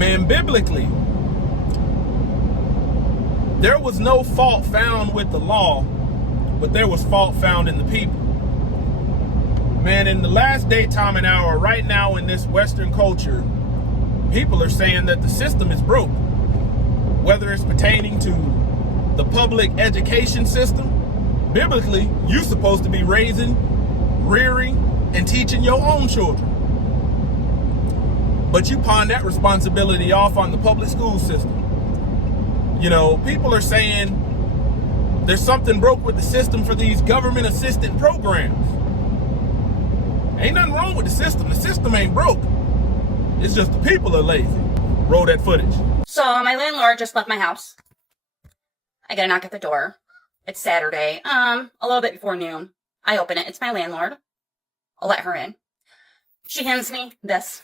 Man, biblically, there was no fault found with the law, but there was fault found in the people. Man, in the last day, time, and hour, right now in this Western culture, people are saying that the system is broke. Whether it's pertaining to the public education system, biblically, you're supposed to be raising, rearing, and teaching your own children. But you pawn that responsibility off on the public school system. You know, people are saying there's something broke with the system for these government assistant programs. Ain't nothing wrong with the system. The system ain't broke. It's just the people are lazy. Roll that footage. So my landlord just left my house. I get a knock at the door. It's Saturday, a little bit before noon. I open it. It's my landlord. I'll let her in. She hands me this.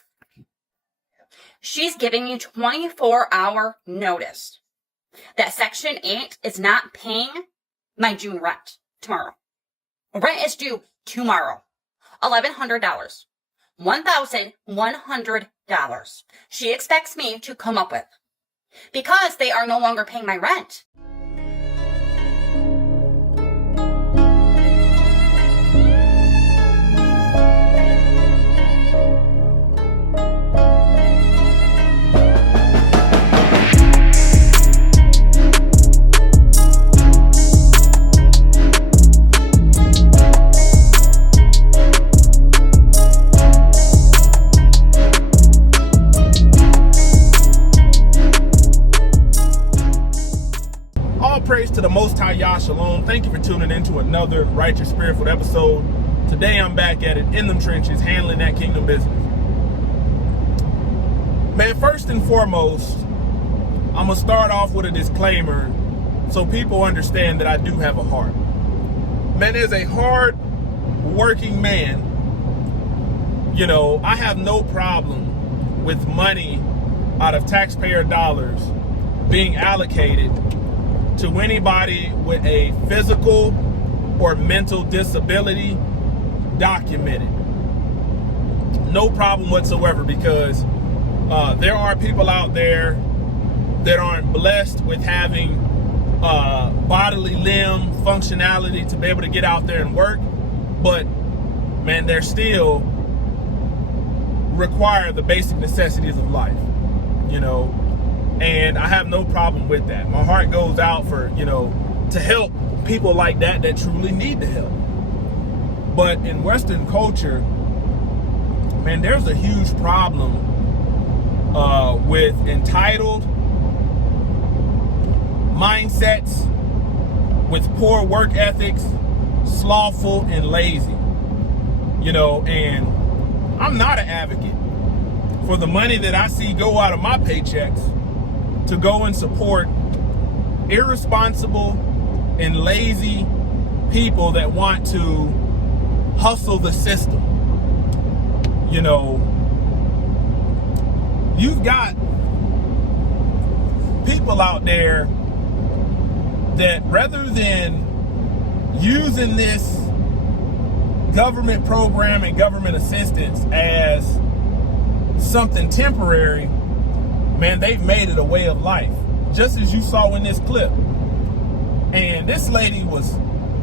She's giving me 24-hour notice that Section 8 is not paying my June rent tomorrow. Rent is due tomorrow. $1,100. $1,100. She expects me to come up with. Because they are no longer paying my rent. Praise to the Most High Yah Shalom. Thank you for tuning in to another Righteous Spiritful episode. Today I'm back at it in them trenches, handling that kingdom business. Man, first and foremost, I'm going to start off with a disclaimer so people understand that I do have a heart. Man, as a hard working man, you know, I have no problem with money out of taxpayer dollars being allocated to anybody with a physical or mental disability documented. No problem whatsoever, because there are people out there that aren't blessed with having bodily limb functionality to be able to get out there and work, but man, they're still require the basic necessities of life, you know. And I have no problem with that. My heart goes out for, you know, to help people like that truly need the help. But in Western culture, man, there's a huge problem with entitled mindsets, with poor work ethics, slothful and lazy. You know, and I'm not an advocate for the money that I see go out of my paychecks to go and support irresponsible and lazy people that want to hustle the system. You know, you've got people out there that rather than using this government program and government assistance as something temporary, man, they've made it a way of life, just as you saw in this clip. And this lady was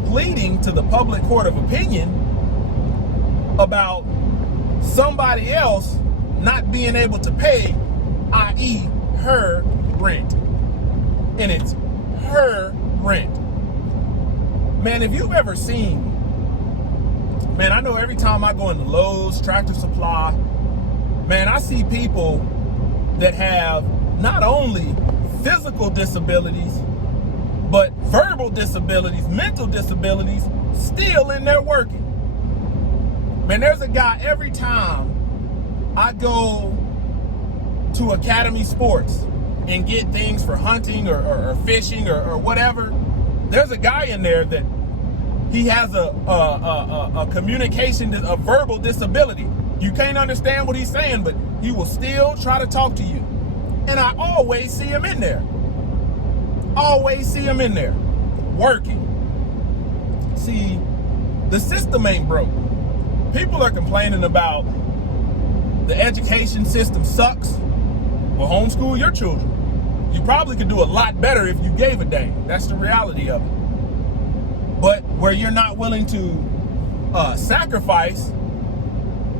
pleading to the public court of opinion about somebody else not being able to pay, i.e. her rent. And it's her rent. Man, if you've ever seen, man, I know every time I go into Lowe's, Tractor Supply, man, I see people that have not only physical disabilities, but verbal disabilities, mental disabilities, still in there working. Man, there's a guy every time I go to Academy Sports and get things for hunting or fishing or whatever, there's a guy in there that he has a communication, a verbal disability. You can't understand what he's saying, but he will still try to talk to you. And I always see him in there. Always see him in there, working. See, the system ain't broke. People are complaining about the education system sucks. Well, homeschool your children. You probably could do a lot better if you gave a dang. That's the reality of it. But where you're not willing to sacrifice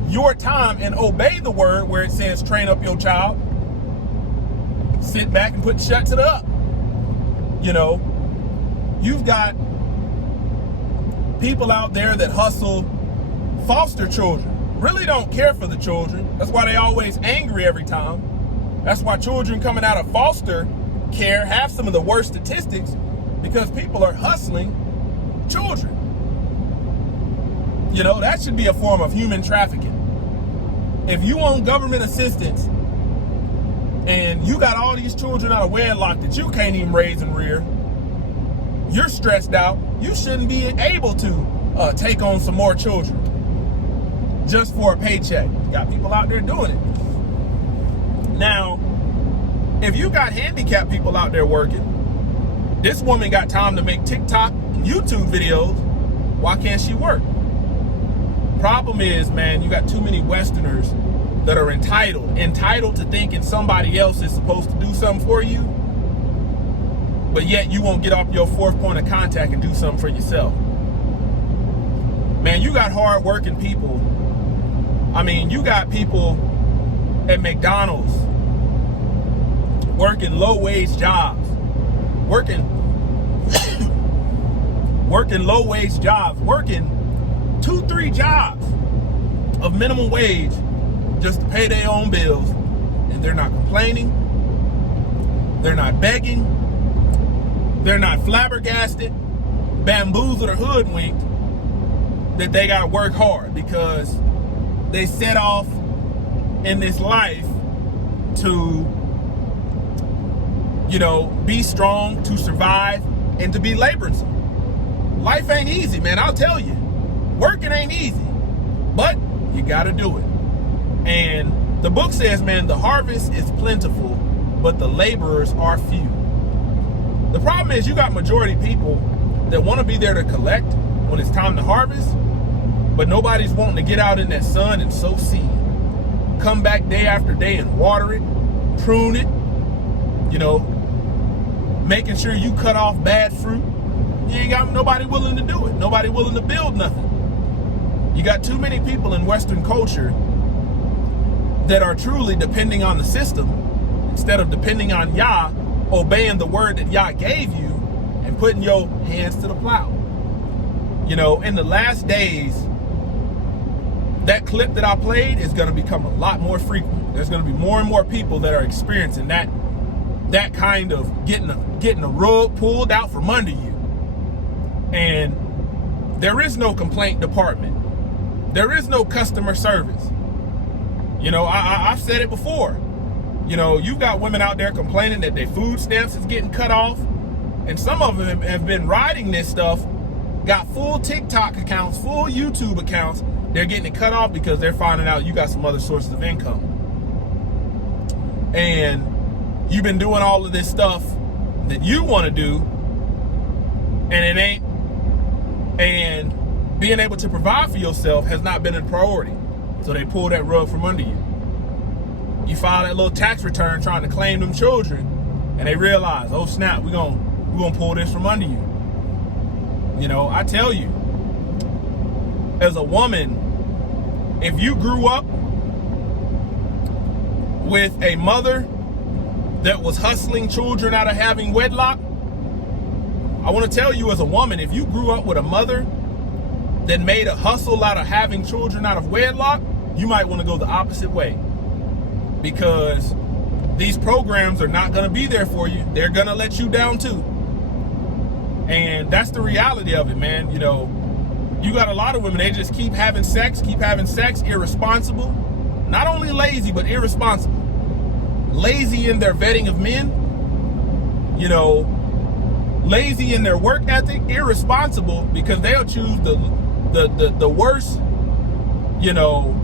your time and obey the word where it says train up your child, sit back and put shut to the up. You know, you've got people out there that hustle foster children, really don't care for the children. That's why they always angry every time. That's why children coming out of foster care have some of the worst statistics, because people are hustling children. You know, that should be a form of human trafficking. If you want government assistance and you got all these children out of wedlock that you can't even raise and rear, you're stressed out, you shouldn't be able to take on some more children just for a paycheck. You got people out there doing it. Now, if you got handicapped people out there working, this woman got time to make TikTok and YouTube videos. Why can't she work? Problem is, man, you got too many Westerners that are entitled to thinking somebody else is supposed to do something for you, but yet you won't get off your fourth point of contact and do something for yourself. Man, you got hard-working people. I mean, you got people at McDonald's working low-wage jobs, working low-wage jobs, working 2-3 jobs of minimum wage just to pay their own bills, and they're not complaining, they're not begging, they're not flabbergasted, bamboozled, or hoodwinked that they gotta work hard because they set off in this life to, you know, be strong, to survive, and to be laborsome. Life ain't easy, man, I'll tell you. Working ain't easy, but you gotta do it. And the book says, man, the harvest is plentiful, but the laborers are few. The problem is you got majority people that want to be there to collect when it's time to harvest, but nobody's wanting to get out in that sun and sow seed. Come back day after day and water it, prune it, you know, making sure you cut off bad fruit. You ain't got nobody willing to do it. Nobody willing to build nothing. You got too many people in Western culture that are truly depending on the system instead of depending on Yah, obeying the word that Yah gave you and putting your hands to the plow. You know, in the last days, that clip that I played is going to become a lot more frequent. There's going to be more and more people that are experiencing that kind of getting a rug pulled out from under you. And there is no complaint department. There is no customer service. You know, I've said it before. You know, you got women out there complaining that their food stamps is getting cut off. And some of them have been riding this stuff, got full TikTok accounts, full YouTube accounts. They're getting it cut off because they're finding out you got some other sources of income. And you've been doing all of this stuff that you want to do, and it ain't. And being able to provide for yourself has not been a priority. So they pull that rug from under you. You file that little tax return trying to claim them children, and they realize, oh snap, we're gonna pull this from under you. You know, I tell you, as a woman, if you grew up with a mother that was hustling children out of having wedlock, I want to tell you as a woman, if you grew up with a mother that made a hustle out of having children out of wedlock, you might want to go the opposite way, because these programs are not going to be there for you. They're going to let you down too. And that's the reality of it, man. You know, you got a lot of women, they just keep having sex, irresponsible. Not only lazy, but irresponsible. Lazy in their vetting of men, you know, lazy in their work ethic, irresponsible because they'll choose the worst, you know,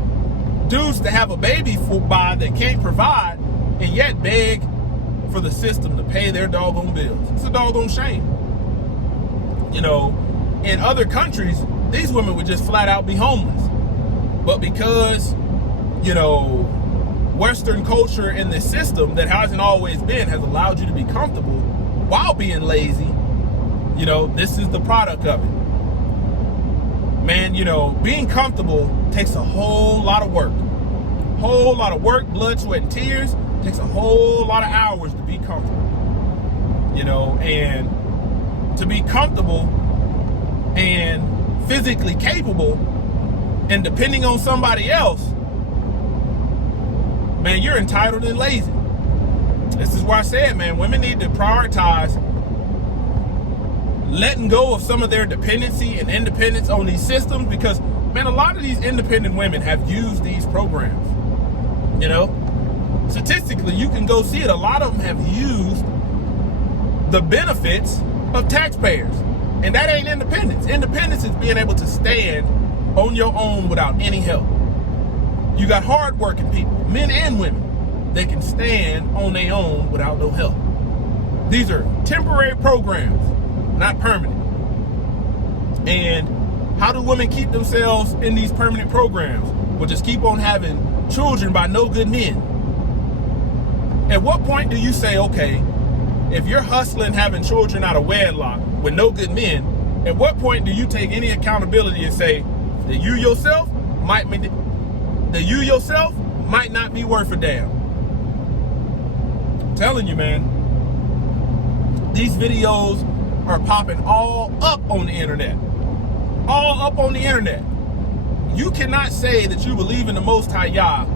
dudes to have a baby by that can't provide, and yet beg for the system to pay their doggone bills. It's a doggone shame. You know, in other countries, these women would just flat out be homeless. But because, you know, Western culture and the system that hasn't always been has allowed you to be comfortable while being lazy. You know, this is the product of it. Man, you know, being comfortable takes a whole lot of work. Whole lot of work, blood, sweat, and tears. Takes a whole lot of hours to be comfortable. You know, and to be comfortable and physically capable and depending on somebody else, man, you're entitled and lazy. This is why I said, man, women need to prioritize letting go of some of their dependency and independence on these systems, because, man, a lot of these independent women have used these programs. You know, statistically, you can go see it. A lot of them have used the benefits of taxpayers. And that ain't independence. Independence is being able to stand on your own without any help. You got hardworking people, men and women, that can stand on their own without no help. These are temporary programs, not permanent. And how do women keep themselves in these permanent programs? Well, just keep on having children by no good men. At what point do you say, okay, if you're hustling having children out of wedlock with no good men, at what point do you take any accountability and say that you yourself might not be worth a damn? I'm telling you, man, these videos are popping all up on the internet. All up on the internet. You cannot say that you believe in the Most High Yah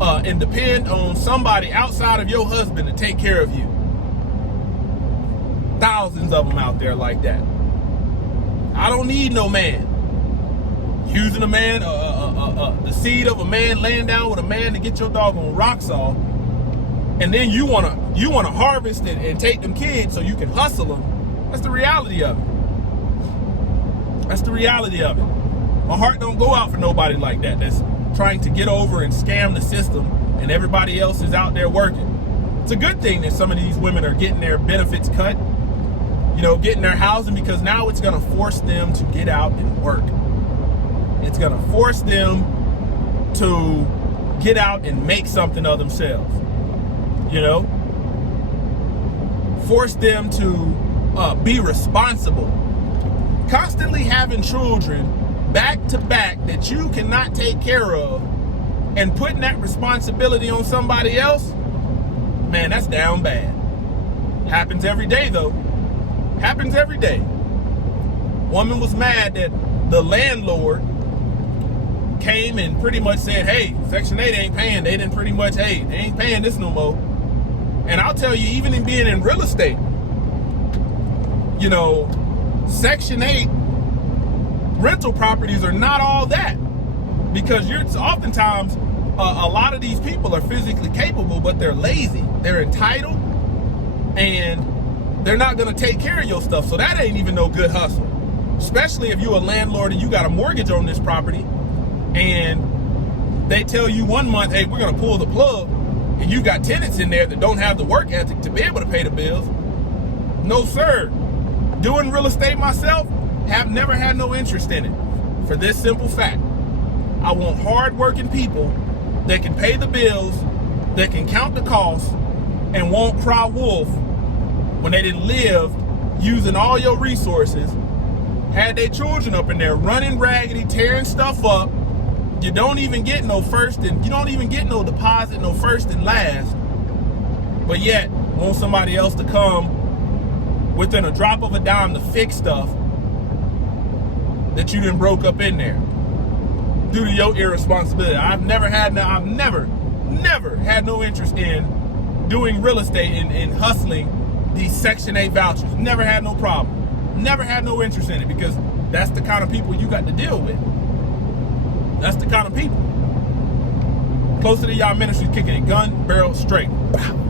and depend on somebody outside of your husband to take care of you. Thousands of them out there like that. I don't need no man. Using a man, the seed of a man, laying down with a man to get your dog on rocks off, and then you wanna harvest and take them kids so you can hustle them. That's the reality of it. That's the reality of it. My heart don't go out for nobody like that that's trying to get over and scam the system and everybody else is out there working. It's a good thing that some of these women are getting their benefits cut, you know, getting their housing, because now it's going to force them to get out and work. It's going to force them to get out and make something of themselves, you know, force them to be responsible. Constantly having children back to back that you cannot take care of and putting that responsibility on somebody else, man, that's down bad. Happens every day, though. Happens every day. Woman was mad that the landlord came and pretty much said, hey, Section 8 ain't paying. They didn't pretty much, hey, they ain't paying this no more. And I'll tell you, even in being in real estate, you know, Section 8 rental properties are not all that, because you're oftentimes a lot of these people are physically capable, but they're lazy, they're entitled, and they're not going to take care of your stuff. So that ain't even no good hustle, especially if you're a landlord and you got a mortgage on this property and they tell you one month, hey, we're going to pull the plug, and you got tenants in there that don't have the work ethic to be able to pay the bills. No, sir. Doing real estate myself, have never had no interest in it, for this simple fact. I want hard-working people that can pay the bills, that can count the costs, and won't cry wolf when they didn't live using all your resources, had their children up in there running raggedy, tearing stuff up. You don't even get no first, and you don't even get no deposit, no first and last, but yet want somebody else to come within a drop of a dime to fix stuff that you done broke up in there due to your irresponsibility. I've never had no interest in doing real estate and hustling these Section 8 vouchers. Never had no problem. Never had no interest in it, because that's the kind of people you got to deal with. That's the kind of people. Closer to y'all ministry, kicking it gun barrel straight. Wow.